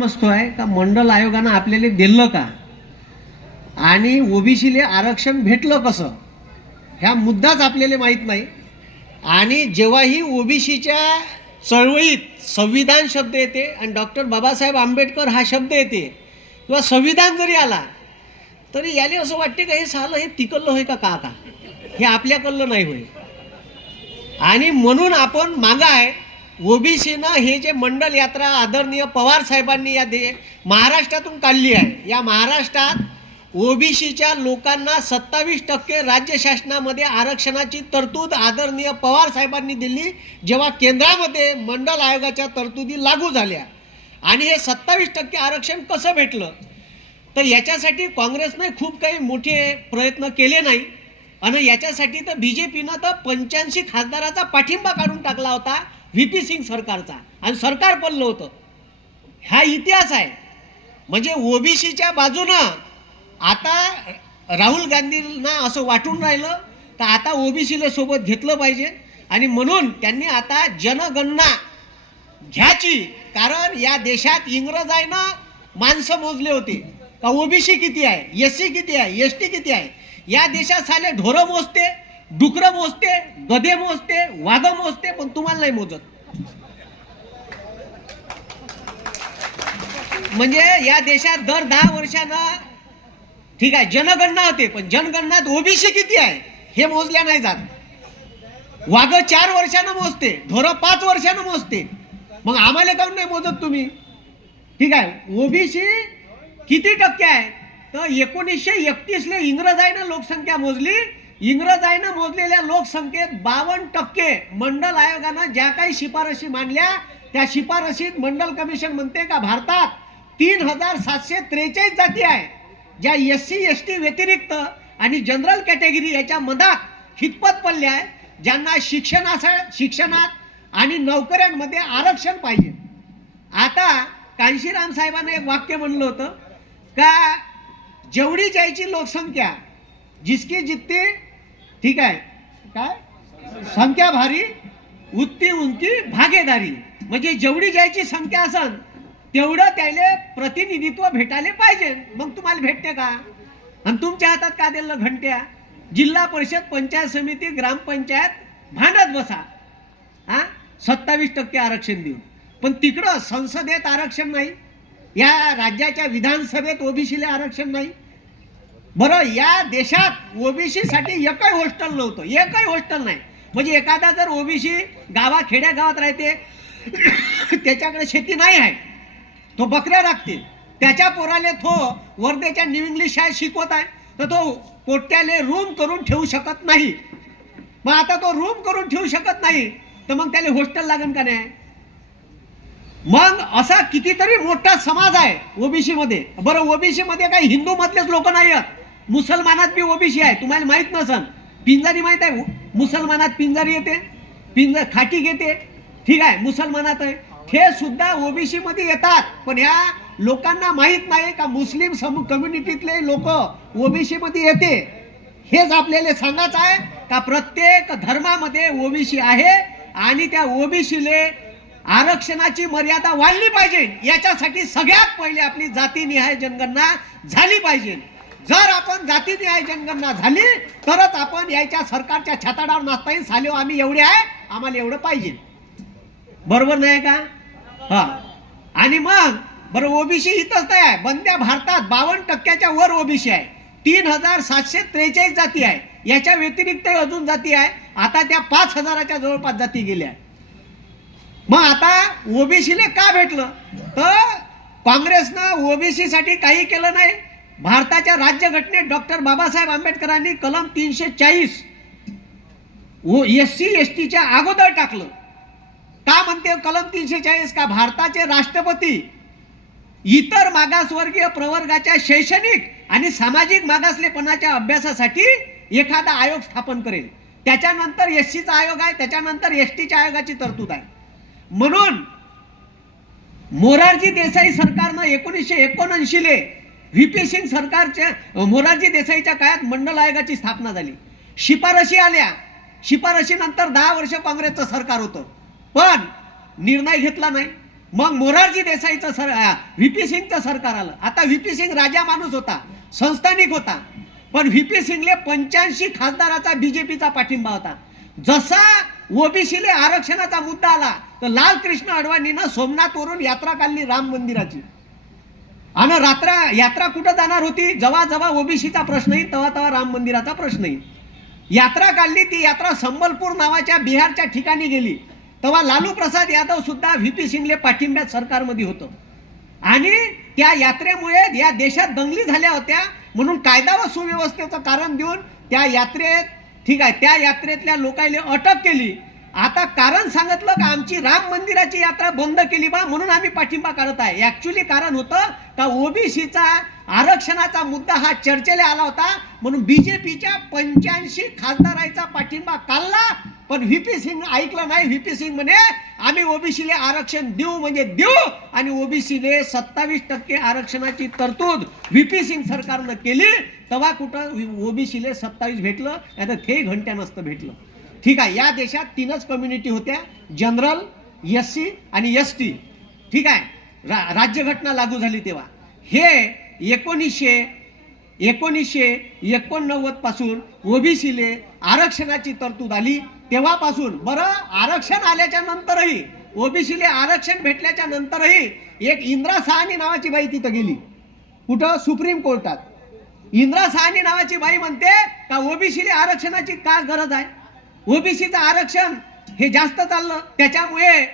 समजतोय का? मंडल आयोगानं आपल्याला दिलं का? आणि ओबीसीले आरक्षण भेटलं कसं? ह्या मुद्दाच आपल्याला माहीत नाही. आणि जेव्हाही ओबीसीच्या चळवळीत संविधान शब्द येते आणि डॉक्टर बाबासाहेब आंबेडकर हा शब्द येते किंवा संविधान जरी आला तरी याले असं वाटते का हे सालं हे तिकडलं होय का का का हे आपल्याकडलं नाही होय. आणि म्हणून आपण मागाय ओबीसीनं हे जे मंडल यात्रा आदरणीय पवार साहेबांनी या दे महाराष्ट्रातून काढली आहे. या महाराष्ट्रात ओबीसीच्या लोकांना सत्तावीस टक्के राज्य शासनामध्ये आरक्षणाची तरतूद आदरणीय पवार साहेबांनी दिली जेव्हा केंद्रामध्ये मंडल आयोगाच्या तरतुदी लागू झाल्या. आणि हे सत्तावीस टक्के आरक्षण कसं भेटलं? तर याच्यासाठी काँग्रेसने खूप काही मोठे प्रयत्न केले नाही. आणि याच्यासाठी तर बी जे पीनं तर पंच्याऐंशी खासदाराचा पाठिंबा काढून टाकला होता. व्ही पी सिंग सरकारचा. आणि सरकार पडलं होतं. हा इतिहास आहे. म्हणजे ओबीसीच्या बाजूनं आता राहुल गांधींना असं वाटून राहिलं तर आता ओबीसीला सोबत घेतलं पाहिजे. आणि म्हणून त्यांनी आता जनगणना घ्यायची. कारण या देशात इंग्रजांना माणसं मोजले होते. का ओबीसी किती आहे? एस सी किती आहे? एस टी किती आहे? या देशात साले ढोरं मोजते. डुकरं मोजते गधे मोजते वाघ मोजते पण तुम्हाला नाही मोजत. म्हणजे या देशात दर दहा वर्षानं ठीक आहे जनगणना होते पण जनगणनात ओबीसी किती आहे हे मोजल्या नाही जात. वाघ चार वर्षानं मोजते ढोरं पाच वर्षानं मोजते. मग आम्हाला काऊन नाही मोजत तुम्ही? ठीक आहे ओबीसी किती टक्के आहे? तर एकोणीसशे एकतीसले इंग्रजाईनं लोकसंख्या मोजली इंग्रजाईनं मोजलेल्या लोकसंख्येत बावन्न टक्के मंडल आयोगानं ज्या काही शिफारशी मांडल्या त्या शिफारशीत मंडल कमिशन म्हणते का भारतात तीन हजार सातशे त्रेचाळीस जाती आहे ज्या एस सी एस टी व्यतिरिक्त आणि जनरल कॅटेगरी याच्या मधात हितपत पडल्या आहे ज्यांना शिक्षणाचा शिक्षणात आणि नोकऱ्यांमध्ये आरक्षण पाहिजे. आता कांशीराम साहेबांनी एक वाक्य म्हणलं होतं का जेवढी जायची लोकसंख्या जिसकी जितकी ठीक आहे. काय? संख्या भारी उत्ती उंची भागेदारी. म्हणजे जेवढी ज्याची संख्या असेल तेवढं त्याले प्रतिनिधित्व भेटायला पाहिजे. मग तुम्हाला भेटते का? आणि तुमच्या हातात का दिलं घंट्या? जिल्हा परिषद पंचायत समिती ग्रामपंचायत भांडत बसा. हा? सत्तावीस टक्के आरक्षण देऊन. पण तिकडं संसदेत आरक्षण नाही. या राज्याच्या विधानसभेत ओबीसीला आरक्षण नाही. बरं या देशात ओबीसी साठी एकही हॉस्टेल नव्हतं. एकही हॉस्टेल नाही. म्हणजे एखादा जर ओबीसी गावा खेड्या गावात राहते त्याच्याकडे शेती नाही आहे. तो बकऱ्या राखतील. त्याच्या पोराले तो वर्धेच्या न्यू इंग्लिश शाळेत शिकवत आहे. तर तो पोट्याले रूम करून ठेवू शकत नाही. मग आता तो रूम करून ठेवू शकत नाही. तर मग त्याला हॉस्टेल लागेल का नाही? मग असा कितीतरी मोठा समाज आहे ओबीसी मध्ये बरं ओबीसी मध्ये काही हिंदू मधलेच लोक नाही आहेत मुसलमानात बी ओबीसी आहे. तुम्हाला माहीत नसन. पिंजारी माहीत आहे? मुसलमानात पिंजारी येते पिंजर खाटी घेते. ठीक आहे मुसलमानात आहे. हे सुद्धा ओबीसी मध्ये येतात. पण या लोकांना माहीत नाही का मुस्लिम सम कम्युनिटीतले लोक ओबीसी मध्ये येते? हेच आपल्याला सांगायचं आहे का प्रत्येक धर्मामध्ये ओबीसी आहे आणि त्या ओबीसीले आरक्षणाची मर्यादा वाढली पाहिजे. याच्यासाठी सगळ्यात पहिले आपली जातीनिहाय जनगणना झाली पाहिजे. जर आपण जातीनिहाय जनगणना झाली तरच आपण याच्या सरकारच्या छाताडावर नाचता येईल. साले हो, आम्ही एवढे आहे आम्हाला एवढं पाहिजे. बरोबर नाही का? हा. आणि मग बरं ओबीसी इथंच नाही आहे. बंद्या भारतात बावन्न टक्क्याच्या वर ओबीसी आहे. तीन हजार सातशे त्रेचाळीस जाती आहे. याच्या व्यतिरिक्त अजून जाती आहे. आता त्या पाच हजाराच्या जवळपास जाती गेल्या मग आता ओबीसीले का भेटलं? तर काँग्रेसनं ओबीसी साठी काही केलं नाही. भारताच्या राज्यघटनेत डॉक्टर बाबासाहेब आंबेडकरांनी कलम तीनशे चाळीस व एस सी एस टीच्या अगोदर टाकलं. का म्हणते कलम तीनशे चाळीस? का भारताचे राष्ट्रपती इतर मागासवर्गीय प्रवर्गाच्या शैक्षणिक आणि सामाजिक मागासलेपणाच्या अभ्यासासाठी एखादा आयोग स्थापन करेल. त्याच्यानंतर एस सीचा आयोग आहे त्याच्यानंतर एस टीच्या आयोगाची तरतूद आहे. म्हणून मोरारजी देसाई सरकारनं एकोणीसशे एकोणऐंशीले व्ही पी सिंग सरकारच्या मोरारजी देसाईच्या काळात मंडल आयोगाची स्थापना झाली. शिफारशी आल्या. शिफारशीनंतर दहा वर्ष काँग्रेसचं सरकार होतं. पण निर्णय घेतला नाही. मग मोरारजी देसाईचं सर व्ही पी सिंगचं सरकार आलं. आता व्ही पी सिंग राजा माणूस होता. संस्थानिक होता. पण व्ही पी सिंगले पंच्याऐंशी खासदाराचा बीजेपीचा पाठिंबा होता. जसा ओबीसीले आरक्षणाचा मुद्दा आला तर लालकृष्ण अडवाणीनं सोमनाथवरून यात्रा काढली राम मंदिराची. आणि रात्रा यात्रा कुठं जाणार होती? जेव्हा जेव्हा ओबीसीचा प्रश्न येईल तेव्हा तेव्हा राम मंदिराचा प्रश्न येईल. यात्रा काढली ती यात्रा संबलपूर नावाच्या बिहारच्या ठिकाणी गेली. तेव्हा लालू प्रसाद यादव सुद्धा व्ही पी सिंगले पाठिंब्यात सरकारमध्ये होतं. आणि त्या यात्रेमुळे या देशात दंगली झाल्या होत्या. म्हणून कायदा व सुव्यवस्थेचं कारण देऊन त्या यात्रेत ठीक आहे त्या यात्रेतल्या लोकांनी अटक केली. आता कारण सांगितलं का आमची राम मंदिराची यात्रा बंद केली बा म्हणून आम्ही पाठिंबा काढत आहे. ऍक्च्युली कारण होतं का ओबीसीचा आरक्षणाचा मुद्दा हा चर्चेला आला होता म्हणून बीजेपीच्या पंच्याऐंशी खासदारांचा पाठिंबा काढला पण व्ही पी सिंग ऐकलं नाही. व्ही पी सिंग म्हणे आम्ही ओबीसीले आरक्षण देऊ म्हणजे देऊ आणि ओबीसीले सत्तावीस टक्के आरक्षणाची तरतूद व्ही पी सिंग सरकारनं केली. तेव्हा कुठं ओबीसीले सत्तावीस भेटलं आता ते घंट्या नसतं भेटलं. ठीक आहे या देशात तीनच कम्युनिटी होत्या जनरल एस सी आणि एस टी ठीक आहे रा राज्यघटना लागू झाली तेव्हा. हे एकोणीसशे एकोणीसशे एकोणनव्वदपासून ओबीसीले आरक्षणाची तरतूद आली. तेव्हापासून बरं आरक्षण आल्याच्या नंतरही ओबीसीले आरक्षण भेटल्याच्या नंतरही एक इंदिरा सहानी नावाची बाई तिथं गेली. कुठं? सुप्रीम कोर्टात. इंदिरा सहानी नावाची बाई म्हणते का ओबीसीले आरक्षणाची का गरज आहे? ओबीसीचं आरक्षण हे जास्त चाललं त्याच्यामुळे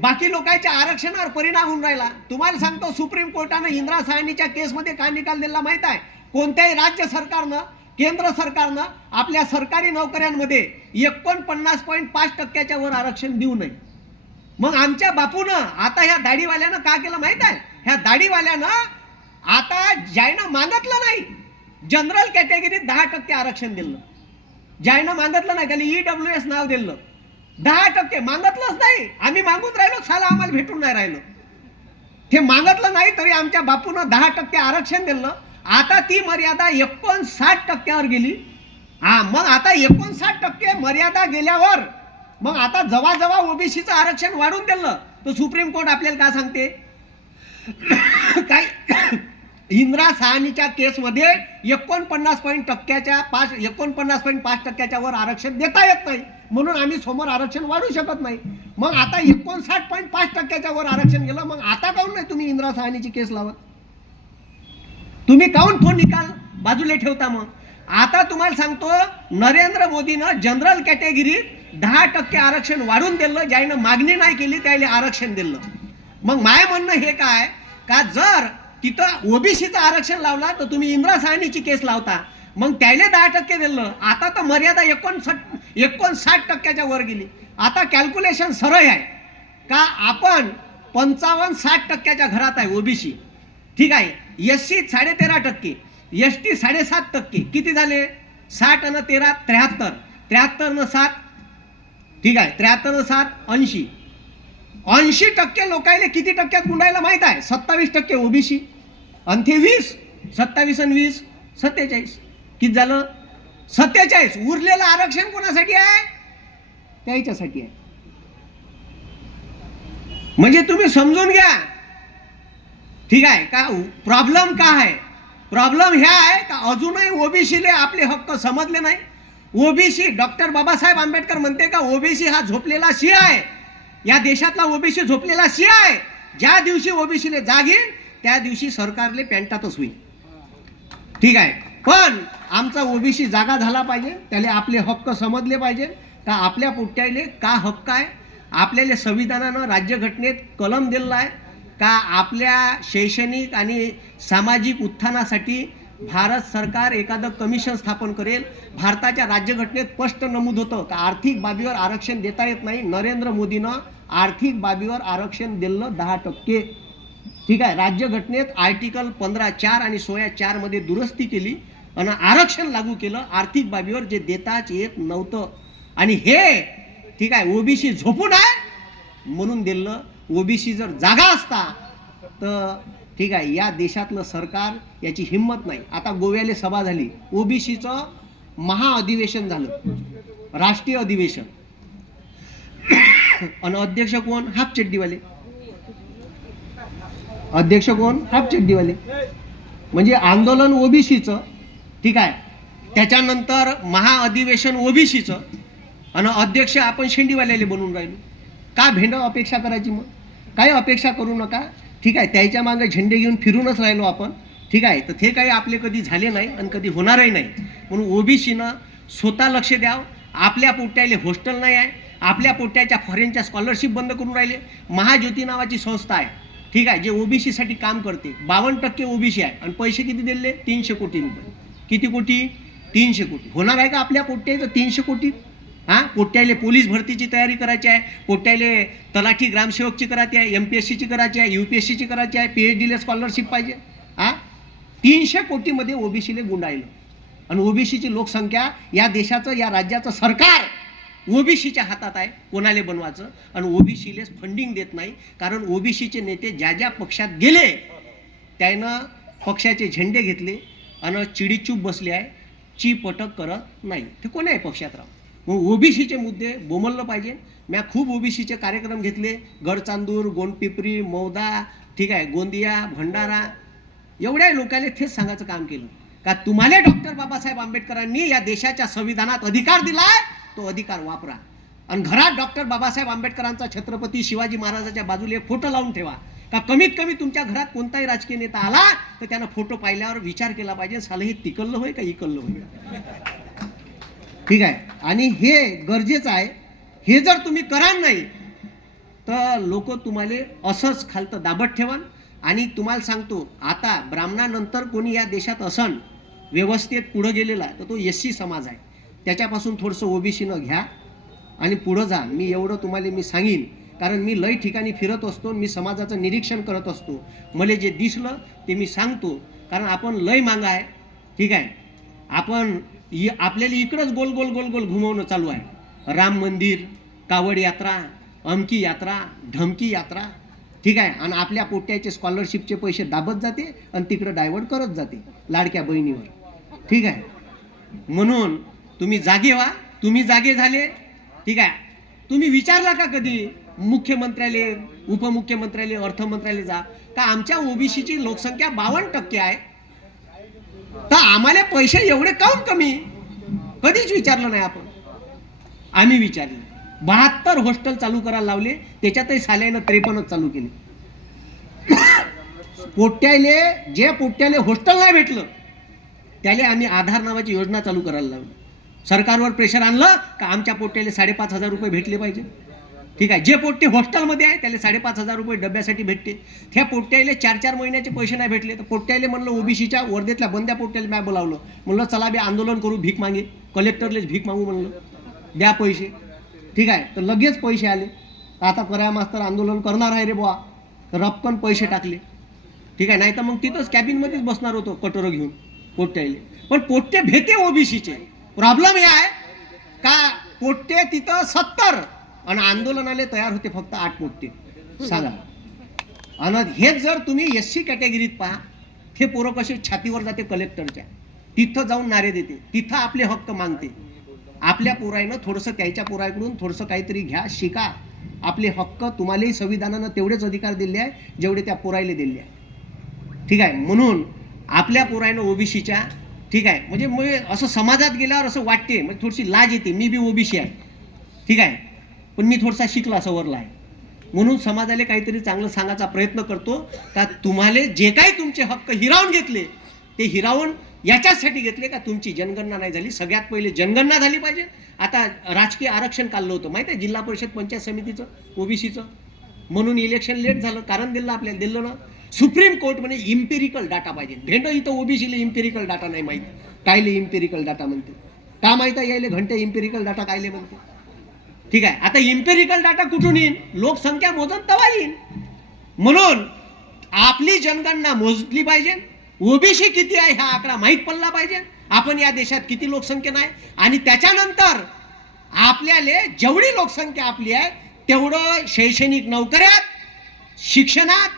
बाकी लोकांच्या आरक्षणावर परिणाम होऊन राहिला. तुम्हाला सांगतो सुप्रीम कोर्टानं इंदिरा सायनीच्या केसमध्ये काय निकाल दिला माहीत आहे? कोणत्याही राज्य सरकारनं केंद्र सरकारनं आपल्या सरकारी नोकऱ्यांमध्ये एकोणपन्नास पॉईंट पाच टक्क्याच्या वर आरक्षण देऊ नये. मग आमच्या बापूनं आता ह्या दाढीवाल्यानं काय केलं माहीत आहे? ह्या दाढीवाल्यानं आता ज्यानं मागितलं नाही जनरल कॅटेगरीत दहा टक्के आरक्षण दिलं. ज्यानं मागितलं नाही त्याला ईडब्ल्यू एस नाव दिलं. दहा टक्के मागतलंच नाही. आम्ही मागून राहिलो साला आम्हाला भेटून नाही राहिलो. ते मागतलं नाही तरी आमच्या बापूनं दहा टक्के आरक्षण दिलं. आता ती मर्यादा एकोणसाठ टक्क्यावर गेली. हा मग आता एकोणसाठ टक्के मर्यादा गेल्यावर मग आता जवळ ओबीसीचं आरक्षण वाढून दिलं. तर सुप्रीम कोर्ट आपल्याला काय सांगते? काय इंदिरा सहानीच्या केसमध्ये एकोणपन्नास पॉईंट टक्क्याच्या पाच एकोणपन्नास पॉईंट पाच टक्क्याच्या वर आरक्षण देता येत नाही. म्हणून आम्ही समोर आरक्षण वाढू शकत नाही. मग आता एकोणसाठ पॉईंट पाच टक्क्याच्या वर आरक्षण गेलं मग आता काऊन नाही तुम्ही इंदिरा सहानीची केस लावत? तुम्ही काहून तो निकाल बाजूला ठेवता मग? आता तुम्हाला सांगतो नरेंद्र मोदीनं जनरल कॅटेगरीत दहा टक्के आरक्षण वाढून दिलं ज्यानं मागणी नाही केली त्याला आरक्षण दिलं. मग माय म्हणणं हे काय? का जर तिथं ओबीसीचं आरक्षण लावला तर तुम्ही इंदिरा साहनीची केस लावता. मग त्याने दहा टक्के दिलं. आता तर मर्यादा एकोणसाठ एकोणसाठ टक्क्याच्या वर गेली. आता कॅल्क्युलेशन सरळ आहे. का आपण पंचावन्न साठ टक्क्याच्या घरात आहे ओबीसी. ठीक आहे. एस सी साडेतेरा टक्के. एस टी साडेसात टक्के. किती झाले? साठ आणि तेरा त्र्याहत्तर. त्र्याहत्तर न सात. ठीक आहे. त्र्याहत्तर न सात ऐंशी. ऐंशी टक्के लोकायले किती टक्क्यात गुंडायला माहीत आहे? सत्तावीस टक्के ओबीसी. आणि ते वीस सत्तावीस आणि वीस सत्तेचाळीस. किती झालं? सत्तेचाळीस. उरलेलं आरक्षण कोणासाठी आहे? त्याच्यासाठी आहे. म्हणजे तुम्ही समजून घ्या. ठीक आहे का? प्रॉब्लेम का आहे? प्रॉब्लेम ह्या आहे का अजूनही ओबीसीले आपले हक्क समजले नाही? ओबीसी डॉक्टर बाबासाहेब आंबेडकर म्हणते का ओबीसी हा झोपलेला सी आहे. या देशातला ओबीसी झोपलेला सी आहे. ज्या दिवशी ओबीसीले जाग त्या दिवशी सरकारले पॅन्टातच होईल. ठीक आहे. पण आमचा ओबीसी जागा झाला पाहिजे. त्याला आपले हक्क समजले पाहिजे. का आपल्या पोट्याले का हक्क आहे? आपल्याला संविधानानं राज्यघटनेत कलम दिलेला आहे. का आपल्या शैक्षणिक आणि सामाजिक उत्थानासाठी भारत सरकार एखादं कमिशन स्थापन करेल? भारताच्या राज्यघटनेत स्पष्ट नमूद होतं. का आर्थिक बाबीवर आरक्षण देता येत नाही. नरेंद्र मोदीनं आर्थिक बाबीवर आरक्षण दिलं दहा टक्के. ठीक आहे राज्यघटनेत आर्टिकल पंधरा चार आणि सोळा चारमध्ये दुरुस्ती केली आणि आरक्षण लागू केलं. आर्थिक बाबीवर जे देताच येत नव्हतं. आणि हे ठीक आहे ओबीसी झोपून आहे म्हणून दिलं. ओबीसी जर जागा असता तर ठीक आहे या देशातलं सरकार याची हिंमत नाही. आता गोव्याले सभा झाली. ओबीसीचं महाअधिवेशन झालं. राष्ट्रीय अधिवेशन. आणि अध्यक्ष कोण? हाफ चड्डीवाले अध्यक्ष कोण? हाफ चड्डीवाले. म्हणजे आंदोलन ओबीसीचं ठीक आहे. त्याच्यानंतर महाअधिवेशन ओबीसीचं आणि अध्यक्ष आपण शेंडीवाल्याले बनवून राहिलो. का भेंड अपेक्षा करायची मग? काही अपेक्षा करू नका? ठीक आहे त्याच्यामागे झेंडे घेऊन फिरूनच राहिलो आपण. ठीक आहे तर ते काही आपले कधी झाले नाही आणि कधी होणारही नाही. म्हणून ओबीसीनं स्वतः लक्ष द्यावं. आपल्या पोट्याले हॉस्टेल नाही आहे. आपल्या पोट्याच्या फॉरेनच्या स्कॉलरशिप बंद करून राहिले. महाज्योती नावाची संस्था आहे. ठीक आहे जे ओबीसीसाठी काम करते बावन्न टक्के ओबीसी आहे. आणि पैसे किती दिले? तीनशे कोटी रुपये. किती कोटी? तीनशे कोटी. होणार आहे का आपल्या पोट्याचं तीनशे कोटी? हां? कोट्याले पोलीस भरतीची तयारी करायची आहे कोट्याले तलाठी ग्रामसेवकची करायची आहे एम पी एस सीची करायची आहे यू पी एस सीची करायची आहे पी एच डीला स्कॉलरशिप पाहिजे. हां? तीनशे कोटीमध्ये ओबीसीले गुंडाळलं. आणि ओबीसीची लोकसंख्या या देशाचं या राज्याचं सरकार ओबीसीच्या हातात आहे कोणाले बनवायचं? आणि ओबीसीलेच फंडिंग देत नाही कारण ओबीसीचे नेते ज्या ज्या पक्षात गेले त्यानं पक्षाचे झेंडे घेतले आणि चिडीचूप बसले आहे ची पटक करत नाही. ते कोणाही पक्षात राहू मग ओबीसीचे मुद्दे बोमललं पाहिजे. म्या खूप ओबीसीचे कार्यक्रम घेतले गडचांदूर गोंडपिपरी मौदा ठीक आहे गोंदिया भंडारा एवढ्या लोकांनी तेच सांगायचं काम केलं. का तुम्हाला डॉक्टर बाबासाहेब आंबेडकरांनी या देशाच्या संविधानात अधिकार दिलाय? तो अधिकार वापरा. आणि घरात डॉक्टर बाबासाहेब आंबेडकरांचा छत्रपती शिवाजी महाराजाच्या बाजूला एक फोटो लावून ठेवा. का कमीत कमी तुमच्या घरात कोणताही राजकीय नेता आला तर त्यानं फोटो पाहिल्यावर विचार केला पाहिजे सालं हे तिकल्लं होय का इकल्लं होय? ठीक आहे. आणि हे गरजेचं आहे. हे जर तुम्ही कराल नाही तर लोक तुम्हाला असंच खालतं दाबत ठेवाल. आणि तुम्हाला सांगतो आता ब्राह्मणानंतर कोणी या देशात असन व्यवस्थेत पुढं गेलेला तर तो एस सी समाज आहे. त्याच्यापासून थोडंसं ओबीसीनं घ्या आणि पुढं जा. मी एवढं तुम्हाला मी सांगेन. कारण मी लय ठिकाणी फिरत असतो मी समाजाचं निरीक्षण करत असतो. मला जे दिसलं ते मी सांगतो. कारण आपण लय मांगा आहे. ठीक आहे? आपण इ- आपल्याला इकडंच गोल गोल गोल गोल घुमवणं चालू आहे. राम मंदिर कावड यात्रा अमकी यात्रा धमकी यात्रा. ठीक आहे? आणि आपल्या पोट्याचे स्कॉलरशिपचे पैसे दाबत जाते आणि तिकडं डायव्हर्ट करत जाते लाडक्या बहिणीवर. ठीक आहे? म्हणून तुम्ही जागे व्हा. तुम्ही जागे झाले. ठीक आहे. तुम्ही विचारला का कधी? मुख्यमंत्र्याले उपमुख्यमंत्र्याले अर्थमंत्र्याले जा. का आमच्या ओबीसीची लोकसंख्या बावन्न टक्के आहे? तर आम्हाला पैसे एवढे काऊन कमी? कधीच विचारलं नाही आपण. आम्ही विचारले. बहात्तर हॉस्टेल चालू करायला लावले. त्याच्यातही साल्यानं त्रेपन्नच चालू केले. पोट्याले जे पोट्याले हॉस्टेल नाही भेटलं त्याले आम्ही आधार नावाची योजना चालू करायला लावली. सरकारवर प्रेशर आणलं का आमच्या पोट्याले साडेपाच हजार रुपये भेटले पाहिजे? ठीक आहे. जे पोट्टे हॉस्टेलमध्ये आहे त्याला साडेपाच हजार रुपये डब्यासाठी भेटते. त्या पोट्याले चार चार महिन्याचे पैसे नाही भेटले. तर पोट्याले म्हणलं ओबीसीच्या वर्धेतल्या बंद्या पोट्याला मॅ बोलावलं. म्हणलं चला बी आंदोलन करू भीक मागे. कलेक्टरलेच भीक मागू म्हणलं. द्या पैसे. ठीक आहे. तर लगेच पैसे आले. आता पर्या मास्तर आंदोलन करणार आहे रे बुवा. तर रपकन पैसे टाकले. ठीक आहे. नाही तर मग तिथंच कॅबिनमध्येच बसणार होतो कटोरं घेऊन पोट्ट्याले पण पोट्टे भेटे ओबीसीचे. प्रॉब्लेम हे आहे का पोट्टे तिथं सत्तर आणि आंदोलनाला तयार होते फक्त आठ पोट्टे. सांगा. आणि हेच जर तुम्ही एस सी कॅटेगरीत पहा हे पोरं कसे छातीवर जाते कलेक्टरच्या तिथं जाऊन नारे देते. तिथं आपले हक्क मागते. आपल्या पोरायनं थोडंसं त्याच्या पोराकडून थोडंसं काहीतरी घ्या शिका. आपले हक्क तुम्हालाही संविधानानं तेवढेच अधिकार दिले आहे जेवढे त्या पोरायले दिले आहे ठीक आहे? म्हणून आपल्या पोरायनं ओबीसीच्या ठीक आहे? म्हणजे मग असं समाजात गेल्यावर असं वाटते म्हणजे थोडीशी लाज येते. मी बी ओबीसी आहे. ठीक आहे? पण मी थोडासा शिकला सवरला आहे. म्हणून समाजाला काहीतरी चांगलं सांगायचा प्रयत्न करतो का तुम्हाला जे काही तुमचे हक्क हिरावून घेतले ते हिरावून याच्यासाठी घेतले का तुमची जनगणना नाही झाली? सगळ्यात पहिले जनगणना झाली पाहिजे. आता राजकीय आरक्षण काढलं होतं. माहिती आहे? जिल्हा परिषद पंचायत समितीचं ओबीसीचं. म्हणून इलेक्शन लेट झालं. कारण दिलं आपल्याला दिलं ना. सुप्रीम कोर्ट म्हणे इम्पेरिकल डाटा पाहिजे. भेंड इथं ओबीसीला इम्पेरिकल डाटा नाही माहिती. कायले इम्पेरिकल डाटा म्हणते? का माहिती आहे यायले घंटे इम्पेरिकल डाटा कायले म्हणते? ठीक आहे. आता इम्पेरिकल डाटा कुठून येईन? लोकसंख्या मोजन तवा येईन. म्हणून आपली जनगणना मोजली पाहिजे. ओबीसी किती आहे हा आकडा माहीत पडला पाहिजे. आपण या देशात किती लोकसंख्या नाही? आणि त्याच्यानंतर आपल्याला जेवढी लोकसंख्या आपली आहे तेवढं शैक्षणिक नोकऱ्यात शिक्षणात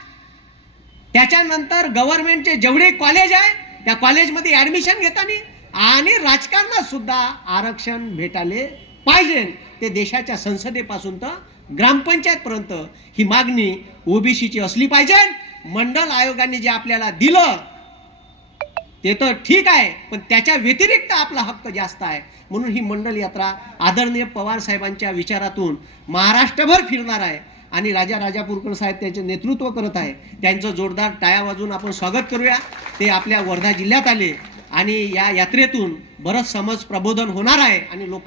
त्याच्यानंतर गव्हर्नमेंटचे जेवढे कॉलेज आहे त्या कॉलेजमध्ये ऍडमिशन घेताना आणि राजकारणात सुद्धा आरक्षण भेटाले पाहिजे. ते देशाच्या संसदेपासून तर ग्रामपंचायत पर्यंत ही मागणी ओबीसीची असली पाहिजे. मंडल आयोगाने जे आपल्याला दिलं ते तर ठीक आहे पण त्याच्या व्यतिरिक्त आपला हक्क जास्त आहे. म्हणून ही मंडल यात्रा आदरणीय पवार साहेबांच्या विचारातून महाराष्ट्रभर फिरणार आहे. आणि राजा राजापूरकर साहेब त्यांचे नेतृत्व करत आहे. त्यांचं जोरदार टाळ्या वाजून आपण स्वागत करूया. ते आपल्या वर्धा जिल्ह्यात आले आणि या यात्रेतून बरंच समज प्रबोधन होणार आहे आणि लोक